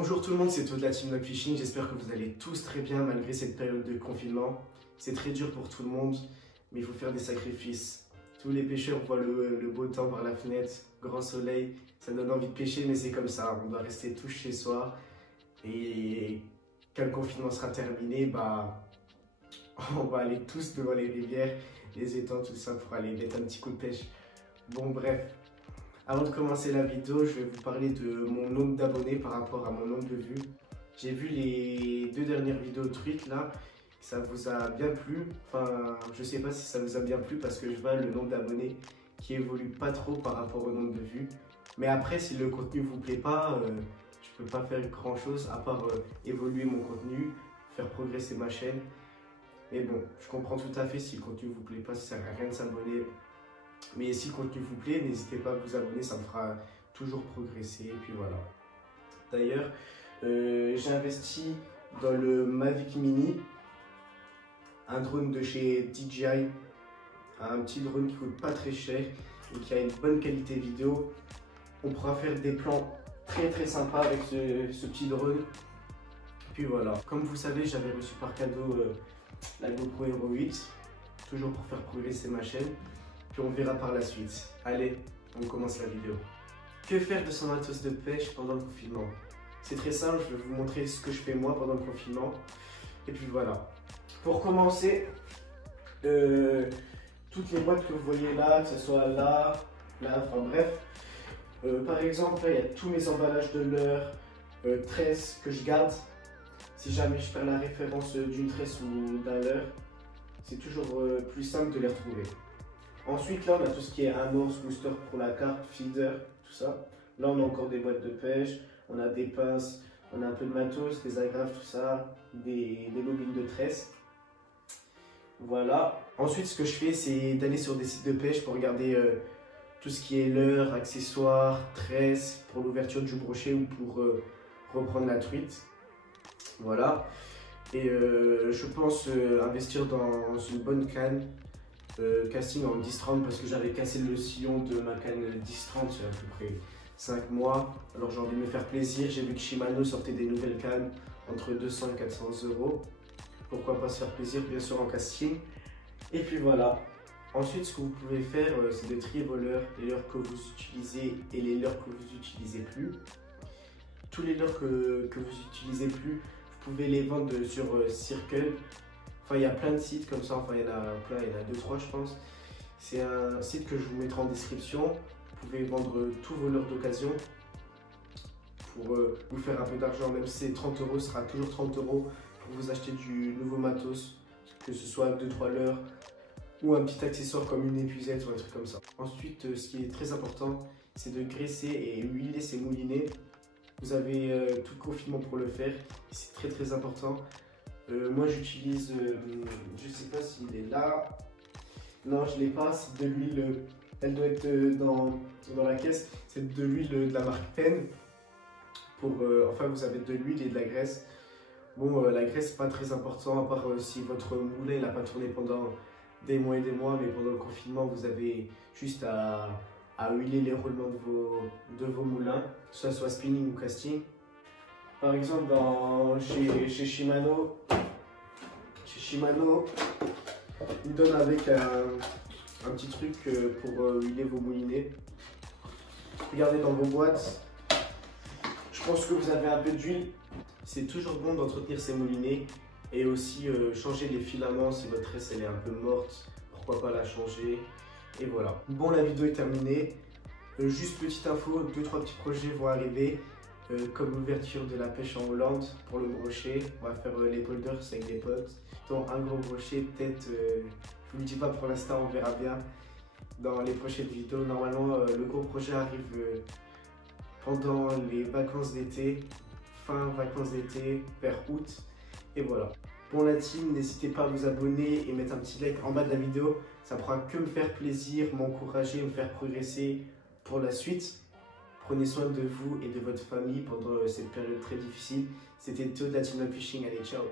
Bonjour tout le monde, c'est Théo de la team Log Fishing. J'espère que vous allez tous très bien malgré cette période de confinement. C'est très dur pour tout le monde, mais il faut faire des sacrifices. Tous les pêcheurs voient le beau temps par la fenêtre, grand soleil, ça donne envie de pêcher, mais c'est comme ça. On doit rester tous chez soi. Et quand le confinement sera terminé, on va aller tous devant les rivières, les étangs, tout ça pour aller mettre un petit coup de pêche. Bon bref. Avant de commencer la vidéo, je vais vous parler de mon nombre d'abonnés par rapport à mon nombre de vues. J'ai vu les 2 dernières vidéos truites là, ça vous a bien plu. Enfin, je sais pas si ça vous a bien plu parce que je vois le nombre d'abonnés qui évolue pas trop par rapport au nombre de vues. Mais après, si le contenu vous plaît pas, je peux pas faire grand chose à part évoluer mon contenu, faire progresser ma chaîne. Mais bon, je comprends tout à fait si le contenu vous plaît pas, ça sert à rien de s'abonner. Mais si le contenu vous plaît, n'hésitez pas à vous abonner, ça me fera toujours progresser. Et puis voilà. D'ailleurs, j'ai investi dans le Mavic Mini, un drone de chez DJI, un petit drone qui coûte pas très cher et qui a une bonne qualité vidéo. On pourra faire des plans très sympas avec ce petit drone. Puis voilà. Comme vous savez, j'avais reçu par cadeau la GoPro Hero 8, toujours pour faire progresser ma chaîne. Puis on verra par la suite. Allez, on commence la vidéo. Que faire de son matos de pêche pendant le confinement? C'est très simple, je vais vous montrer ce que je fais moi pendant le confinement. Et puis voilà. Pour commencer, toutes les boîtes que vous voyez là, que ce soit là, enfin bref. Par exemple, là, il y a tous mes emballages de leurre, tresse que je garde. Si jamais je perds la référence d'une tresse ou d'un leurre, c'est toujours plus simple de les retrouver. Ensuite, là, on a tout ce qui est amorce, booster pour la carte, feeder, tout ça. Là, on a encore des boîtes de pêche, on a des pinces, on a un peu de matos, des agrafes, tout ça, des bobines de tresse. Voilà. Ensuite, ce que je fais, c'est d'aller sur des sites de pêche pour regarder tout ce qui est leurre, accessoires, tresse, pour l'ouverture du brochet ou pour reprendre la truite. Voilà. Et je pense investir dans une bonne canne. Casting en 10-30 parce que j'avais cassé le sillon de ma canne 10-30 il y a à peu près 5 mois. Alors j'ai envie de me faire plaisir. J'ai vu que Shimano sortait des nouvelles cannes entre 200 et 400 euros. Pourquoi pas se faire plaisir, bien sûr, en casting. Et puis voilà. Ensuite, ce que vous pouvez faire, c'est de trier vos leurres, les leurres que vous utilisez et les leurres que vous n'utilisez plus. Tous les leurres que vous n'utilisez plus, vous pouvez les vendre sur Circle. Enfin, il y a plein de sites comme ça, enfin il y en a plein, il y en a 2-3 je pense. C'est un site que je vous mettrai en description. Vous pouvez vendre tous vos leurres d'occasion pour vous faire un peu d'argent, même si c'est 30 euros, ce sera toujours 30 euros pour vous acheter du nouveau matos, que ce soit 2-3 leurres ou un petit accessoire comme une épuisette ou un truc comme ça. Ensuite, ce qui est très important, c'est de graisser et huiler ses moulinets. Vous avez tout le confinement pour le faire, c'est très important. Moi j'utilise, je sais pas s'il est là, non je l'ai pas, c'est de l'huile, elle doit être dans la caisse, c'est de l'huile de la marque Penn, enfin vous avez de l'huile et de la graisse. Bon la graisse c'est pas très important, à part si votre moulin n'a pas tourné pendant des mois et des mois, mais pendant le confinement vous avez juste à huiler les roulements de vos moulins, que ce soit spinning ou casting. Par exemple, chez Shimano, ils donnent avec un petit truc pour huiler vos moulinets. Regardez dans vos boîtes, je pense que vous avez un peu d'huile. C'est toujours bon d'entretenir ces moulinets et aussi changer les filaments si votre tresse elle est un peu morte, pourquoi pas la changer. Et voilà. Bon, la vidéo est terminée. Juste petite info, 2-3 petits projets vont arriver. Comme l'ouverture de la pêche en Hollande pour le brochet, on va faire les polders avec des potes. Donc un gros brochet, peut-être, je vous le dis pas pour l'instant, on verra bien dans les prochaines vidéos. Normalement, le gros projet arrive pendant les vacances d'été, fin vacances d'été, vers août. Et voilà. Pour la team, n'hésitez pas à vous abonner et mettre un petit like en bas de la vidéo. Ça ne pourra que me faire plaisir, m'encourager, me faire progresser pour la suite. Prenez soin de vous et de votre famille pendant cette période très difficile. C'était Théo de la team Log Fishing. Allez, ciao!